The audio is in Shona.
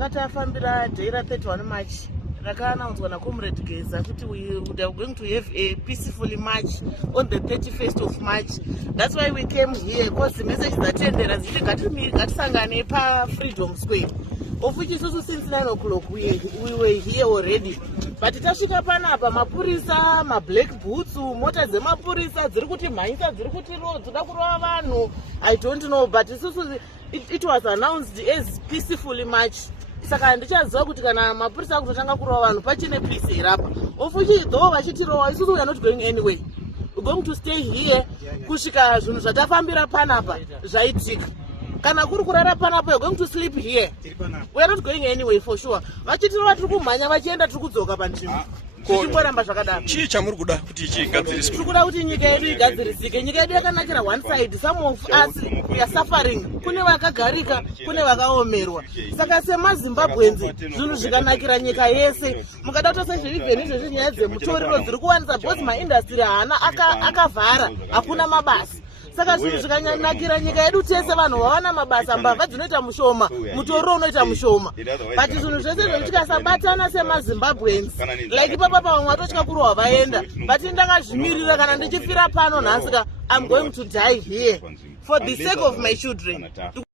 tanga tafambira Deira 31 March. Rakaannouncewa naComrade Geza kuti we are going to have a peaceful march on the 31st of March. That's why we came here, because the message dzatendera dziti ngatisangane paFreedom Square. Of which is also since 9 o'clock we were here already. But tasvika panapa mapurisa, black boots, mota dzemapurisa dziri kuti mhanyisa, dziri kuti dzoda kurova vanhu. I don't know, but it was announced as peaceful march. Saka ndichaziva kuti kana mapurisa akutotanga kurova vanhu pachine peace irapa. Of which though vachitirova, isusu we are not going anywhere. We're going to stay here kusvika zvinhu zvatafambira panapa zvaitika. Kana kuri kurara panapa, we're going to sleep here. We are not going anywhere for sure. Vachitirova tiri kumhanya vachienda tiri kudzoka panzvimbo. Tichingoramba zvakadaro. Chii chamuri kuda kuti chigadziriswe? Tiri kuda kuti nyika yedu igadzirisike. Nyika yedu yakanakira one side. Some of us we are suffering. Kune vakagarika, kune vakaomerwa. Saka semaZimbabwenzi zvinhu zvikanakira nyika yese. Mukada kutose zvivheni izvezvi nyaya dzemutoriro dziri kuwanisa because maindastry haana akavhara, hakuna mabasa. Saka zvinhu zvikanakira nyika yedu tese, vanhu vawana mabasa, mbavha dzinoita mushoma, mutoriro unoita mushoma. But zvinhu zvese zvedu tikasabatana semaZimbabwenzi, like papa vamwe vatotya kurova vaenda. But ndakazvimirira kana ndichifira pano nhasi, I'm going to die here for the sake of my children.